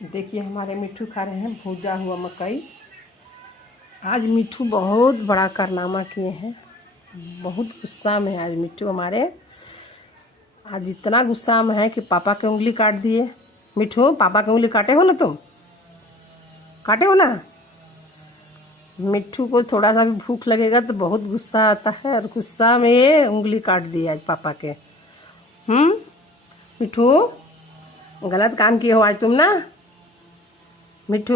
देखिए हमारे मिट्ठू खा रहे हैं भूजा हुआ मकई। आज मिट्ठू बहुत बड़ा कारनामा किए हैं, बहुत गुस्सा में है आज मिट्ठू हमारे। आज इतना गुस्सा में है कि पापा की उंगली काट दिए। मिट्ठू, पापा की उंगली काटे हो ना, तुम काटे हो ना। मिट्ठू को थोड़ा सा भी भूख लगेगा तो बहुत गुस्सा आता है, और गुस्सा में ये उंगली काट दी आज पापा के। मिट्ठू, गलत काम किए हो आज तुम ना मिट्ठू।